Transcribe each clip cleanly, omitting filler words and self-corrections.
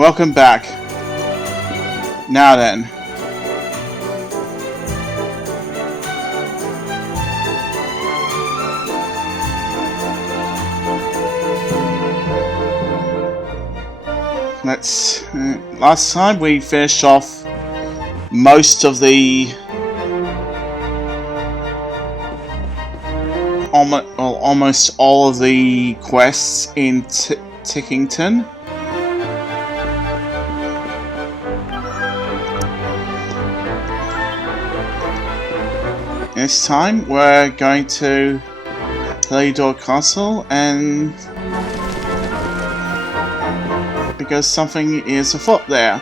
welcome back. Now then. Last time we finished off most of the almost all of the quests in Tickington. This time we're going to Pelidor Castle, and because something is afoot there.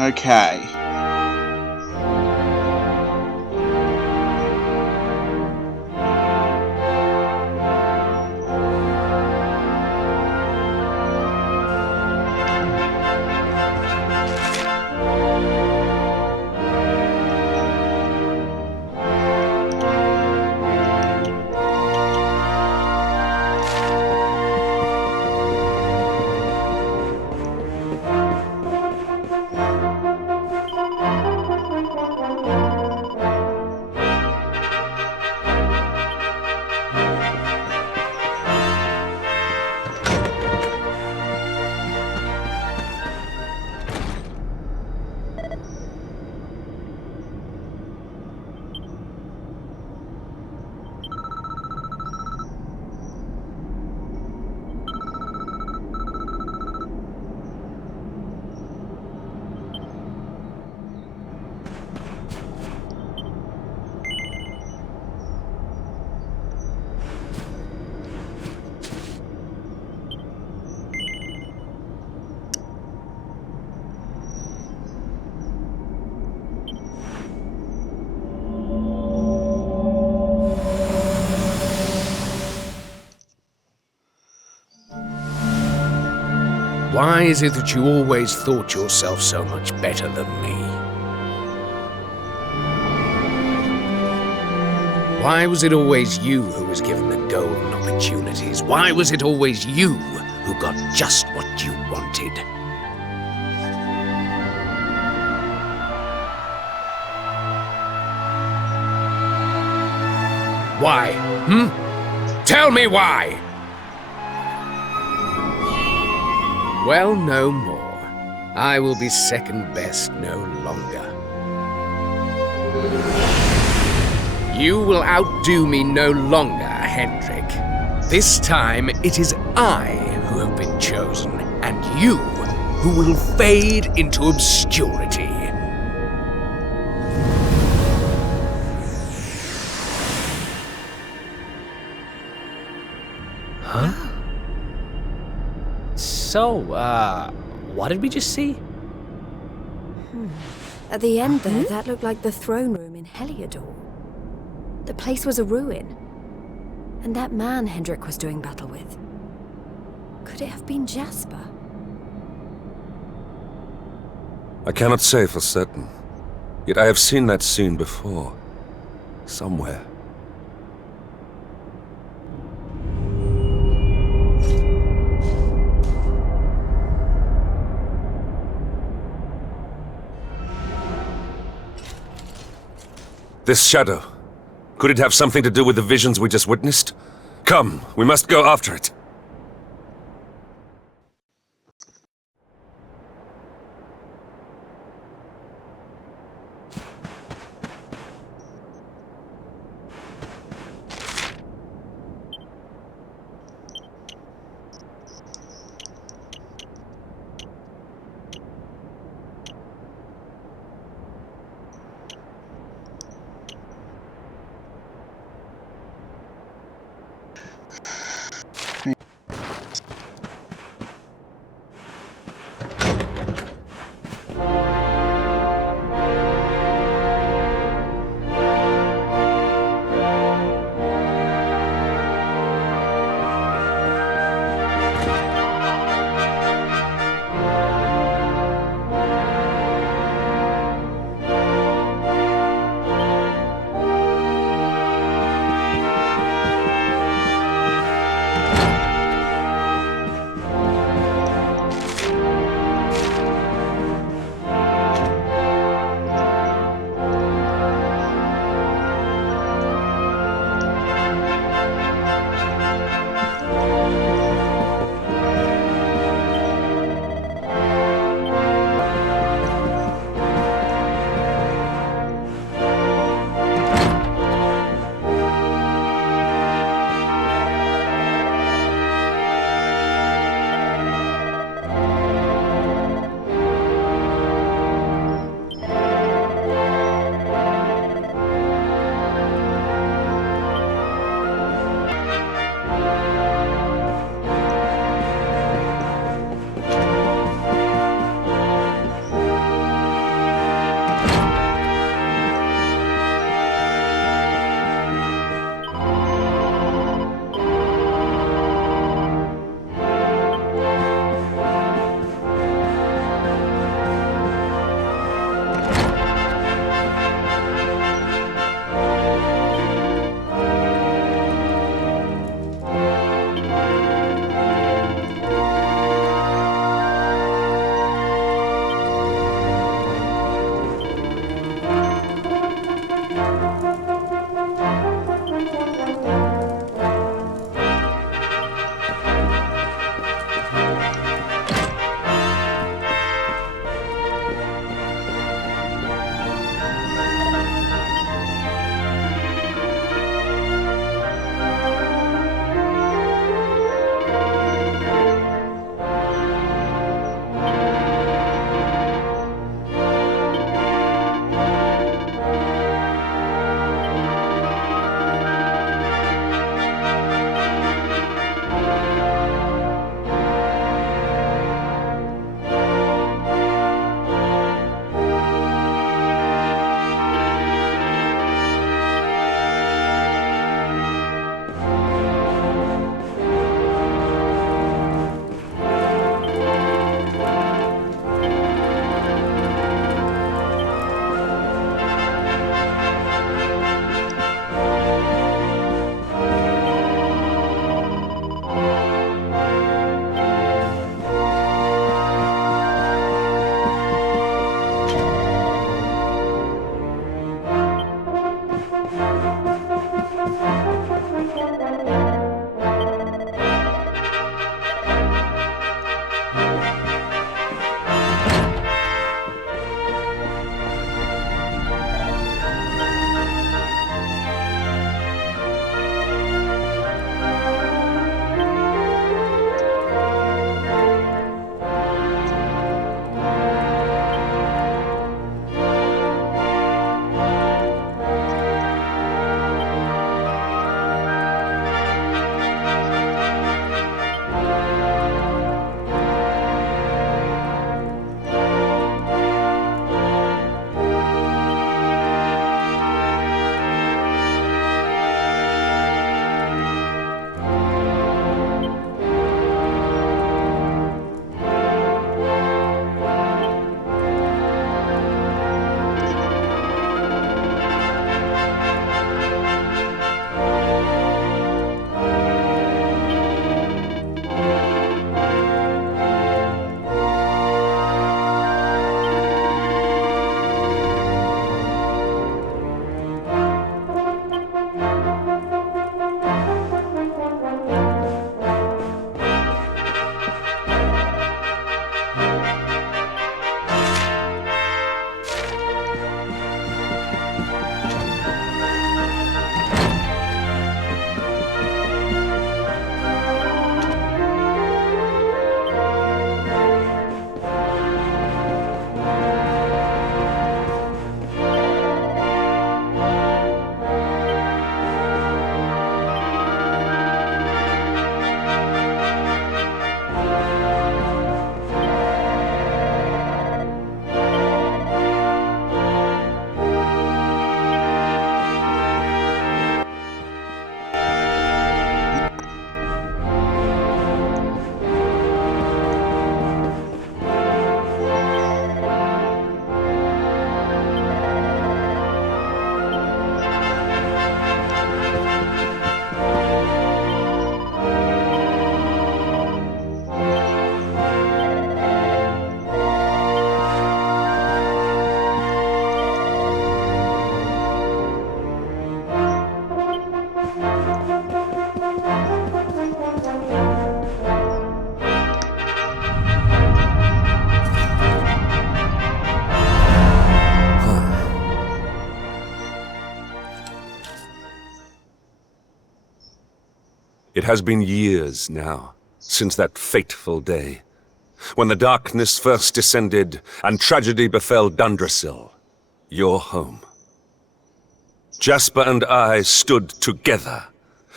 Okay. Why is it that you always thought yourself so much better than me? Why was it always you who was given the golden opportunities? Why was it always you who got just what you wanted? Why? Tell me why! Well, no more. I will be second best no longer. You will outdo me no longer, Hendrik. This time it is I who have been chosen, and you who will fade into obscurity. Huh? So, what did we just see? At the end there, that looked like the throne room in Heliodor. The place was a ruin. And that man Hendrik was doing battle with. Could it have been Jasper? I cannot say for certain. Yet I have seen that scene before. Somewhere. This shadow. Could it have something to do with the visions we just witnessed? Come, we must go after it. It has been years now, since that fateful day, when the darkness first descended and tragedy befell Dundrasil, your home. Jasper and I stood together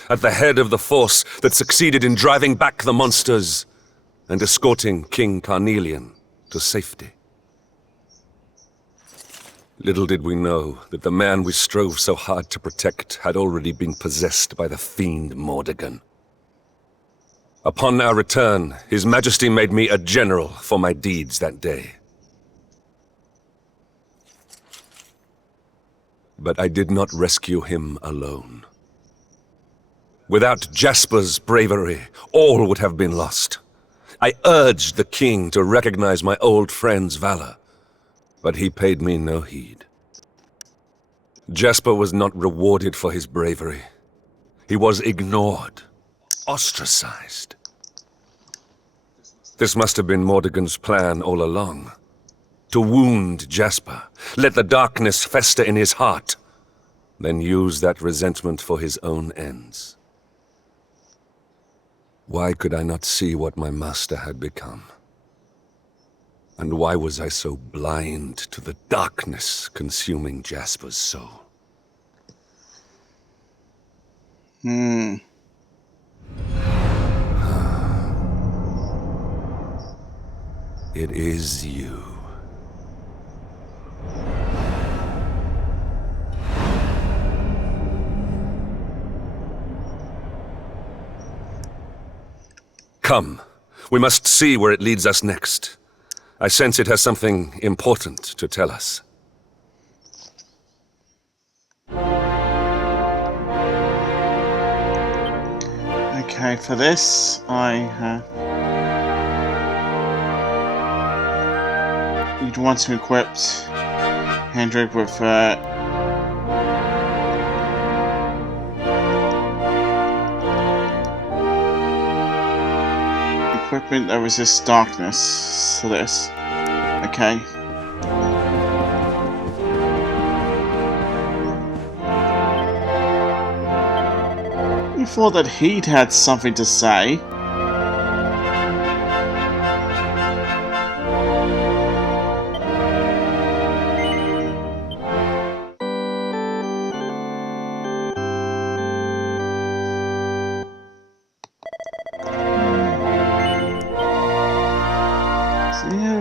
at the head of the force that succeeded in driving back the monsters and escorting King Carnelian to safety. Little did we know that the man we strove so hard to protect had already been possessed by the fiend Mordegon. Upon our return, His Majesty made me a general for my deeds that day. But I did not rescue him alone. Without Jasper's bravery, all would have been lost. I urged the king to recognize my old friend's valor, but he paid me no heed. Jasper was not rewarded for his bravery. He was ignored, ostracized. This must have been Mordegon's plan all along. To wound Jasper, let the darkness fester in his heart, then use that resentment for his own ends. Why could I not see what my master had become? And why was I so blind to the darkness consuming Jasper's soul? It is you. Come, we must see where it leads us next. I sense it has something important to tell us. Okay, for this, you'd want to equip Hendrik with equipment that resists darkness. For this, okay. You thought that he'd had something to say.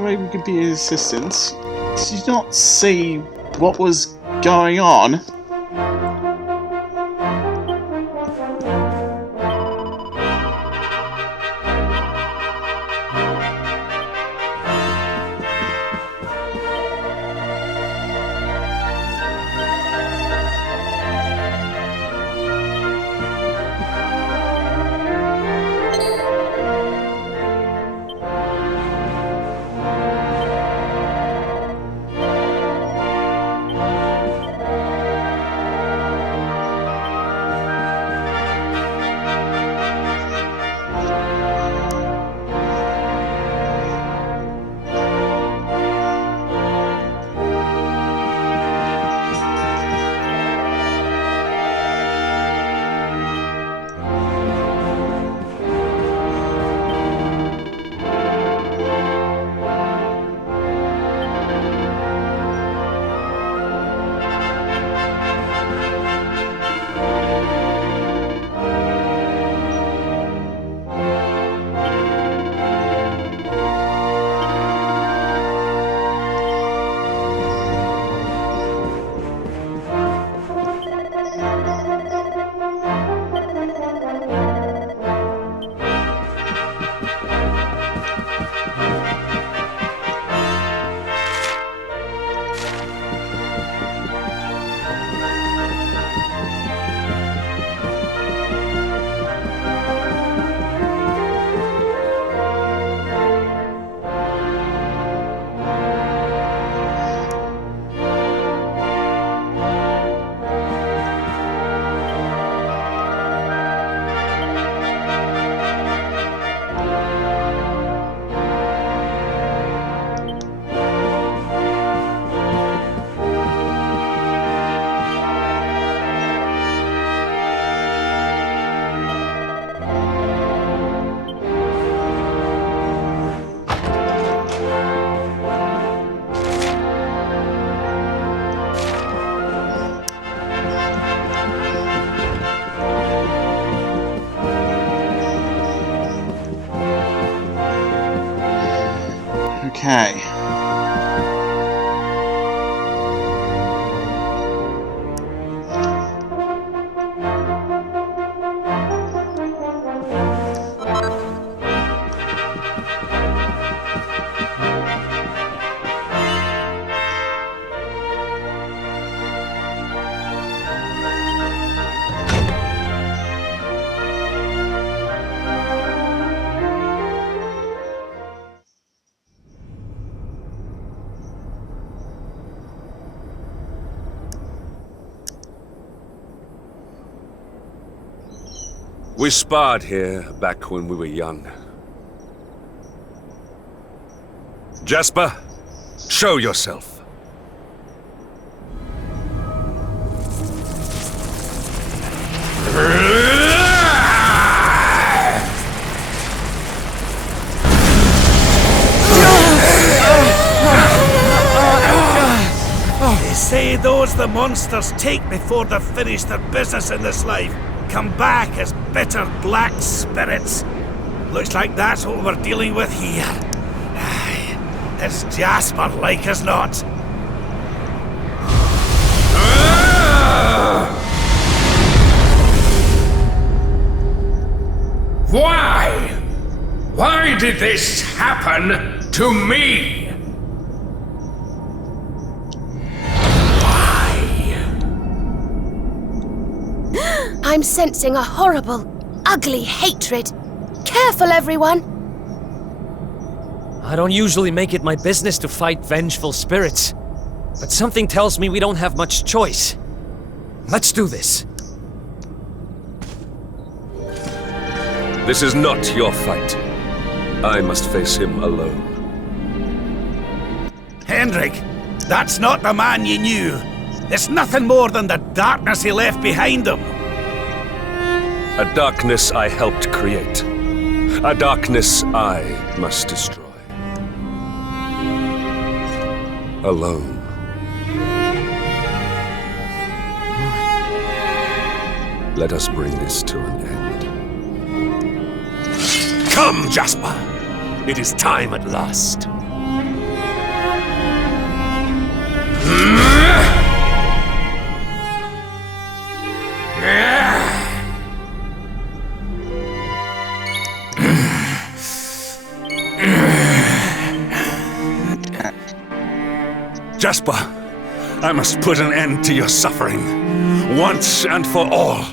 We could be his assistants. Did you not see what was going on? Okay. We sparred here back when we were young. Jasper, show yourself. They say those the monsters take before they've finished their business in this life come back as bitter black spirits. Looks like that's what we're dealing with here. Aye, it's Jasper like as not. Why? Why did this happen to me? I'm sensing a horrible, ugly hatred. Careful, everyone! I don't usually make it my business to fight vengeful spirits, but something tells me we don't have much choice. Let's do this. This is not your fight. I must face him alone. Hendrik, that's not the man you knew. It's nothing more than the darkness he left behind him. A darkness I helped create. A darkness I must destroy. Alone. Let us bring this to an end. Come, Jasper! It is time at last. Jasper, I must put an end to your suffering, once and for all.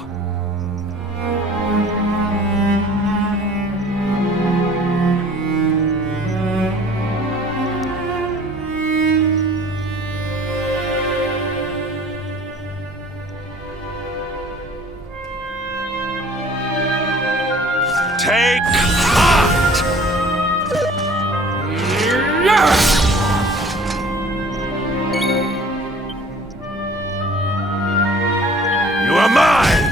Take heart! You are mine!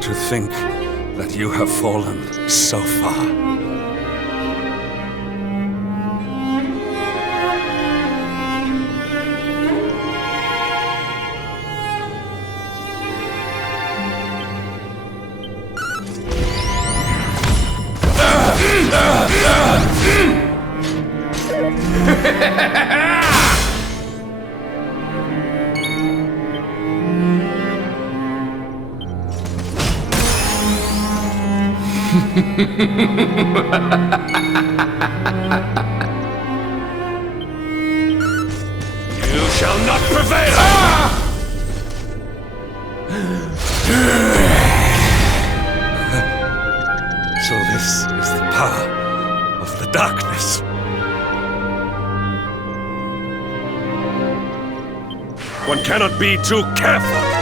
To think that you have fallen so far. You shall not prevail! So this is the power of the darkness. One cannot be too careful!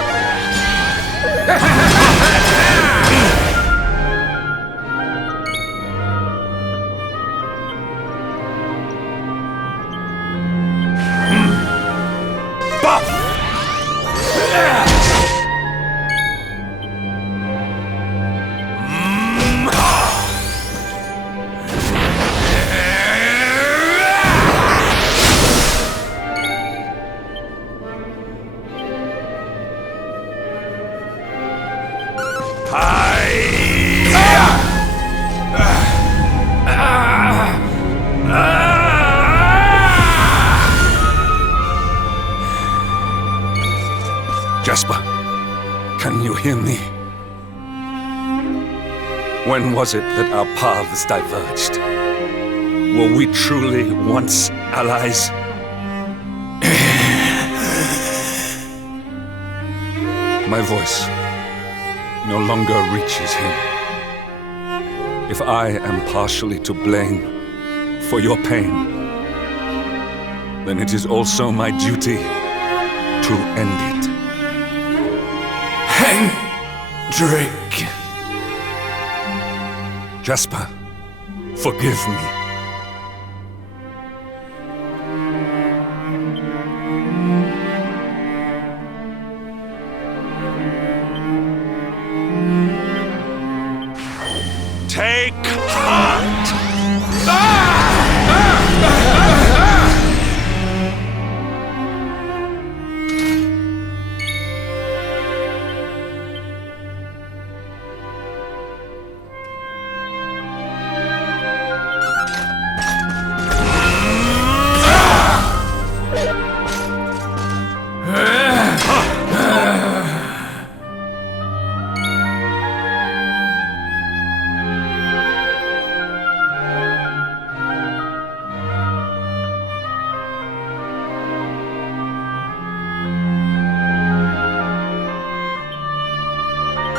Jasper, can you hear me? When was it that our paths diverged? Were we truly once allies? My voice no longer reaches him. If I am partially to blame for your pain, then it is also my duty to end it. Hendrik! Jasper, forgive me. Take heart!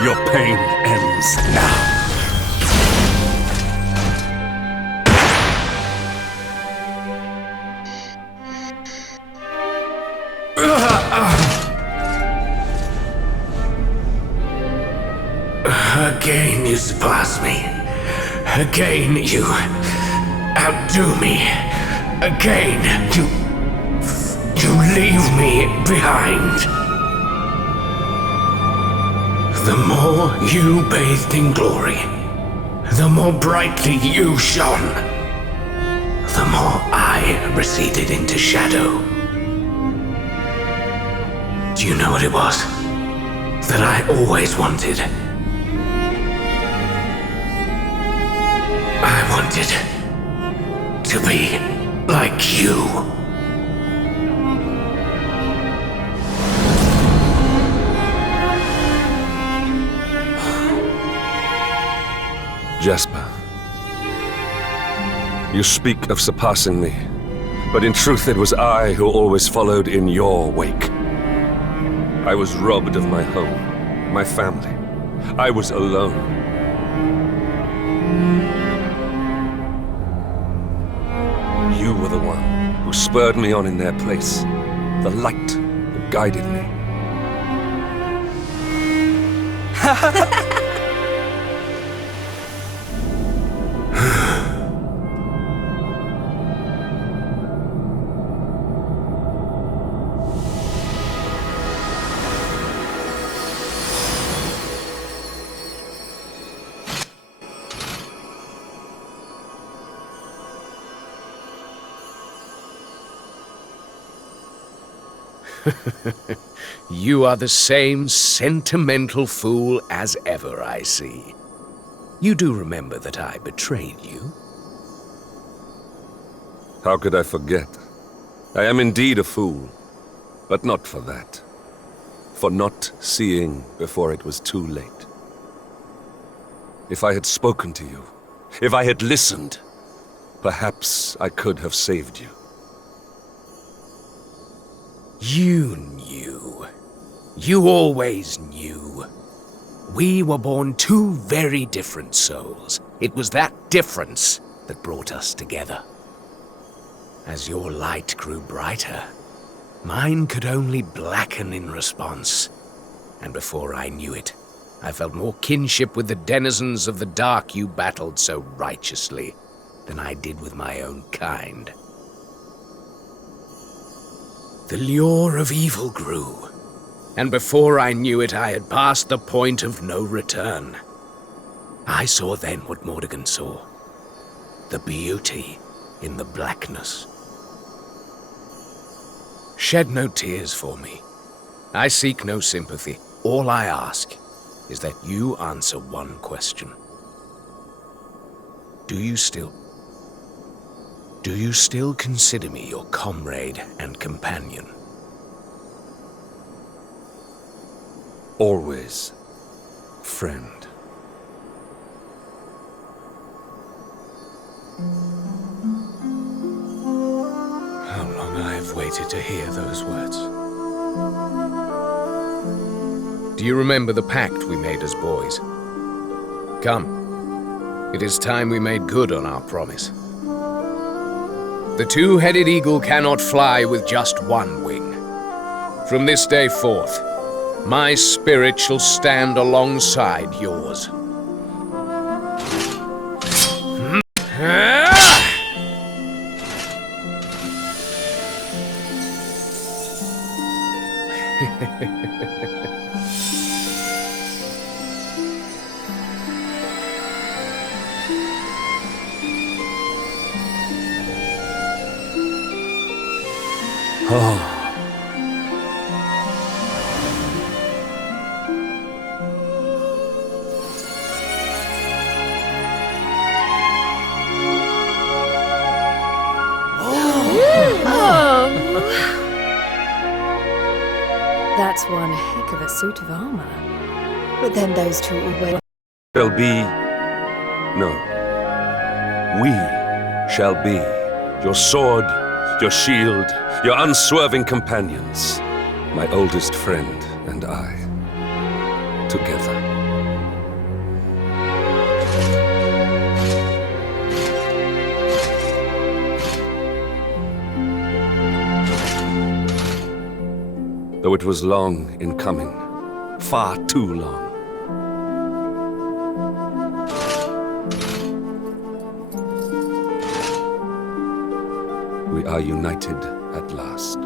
Your pain ends now. Again you surpass me. Again you outdo me. Again you leave me behind. The more you bathed in glory, the more brightly you shone, the more I receded into shadow. Do you know what it was that I always wanted? I wanted to be like you. Jasper, you speak of surpassing me, but in truth it was I who always followed in your wake. I was robbed of my home, my family. I was alone. You were the one who spurred me on in their place, the light that guided me. You are the same sentimental fool as ever, I see. You do remember that I betrayed you? How could I forget? I am indeed a fool, but not for that. For not seeing before it was too late. If I had spoken to you, if I had listened, perhaps I could have saved you. You knew. You always knew. We were born two very different souls. It was that difference that brought us together. As your light grew brighter, mine could only blacken in response. And before I knew it, I felt more kinship with the denizens of the dark you battled so righteously than I did with my own kind. The lure of evil grew, and before I knew it, I had passed the point of no return. I saw then what Mordegon saw, the beauty in the blackness. Shed no tears for me. I seek no sympathy. All I ask is that you answer one question. Do you still consider me your comrade and companion? Always, friend. How long I have waited to hear those words. Do you remember the pact we made as boys? Come, it is time we made good on our promise. The two-headed eagle cannot fly with just one wing. From this day forth, my spirit shall stand alongside yours. That's one heck of a suit of armor. But then those two will wear... Shall be... No. We shall be your sword, your shield, your unswerving companions. My oldest friend and I. Together. Though it was long in coming, far too long. We are united at last.